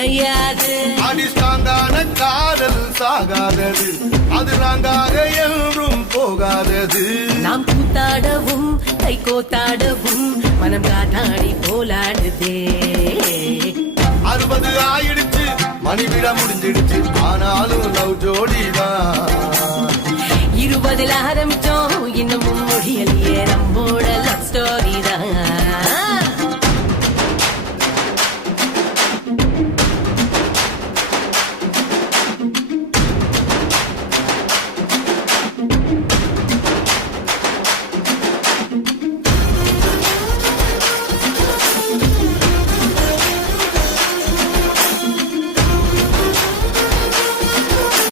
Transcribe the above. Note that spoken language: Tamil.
கிடையாது. அடிஸ்டாங்கான காதல் சாகாதது, அது நாங்காக என்றும் போகாதது. நாம் கூத்தாடவும் கை கோத்தாடவும் மனம் காத்தாடி போலாடுதே. 60 ஆயிடுச்சு, மணிவிட முடிஞ்சிடுச்சு, ஆனாலும் லவ் ஜோடிதான். 20 ஆரம்பிச்சோம்,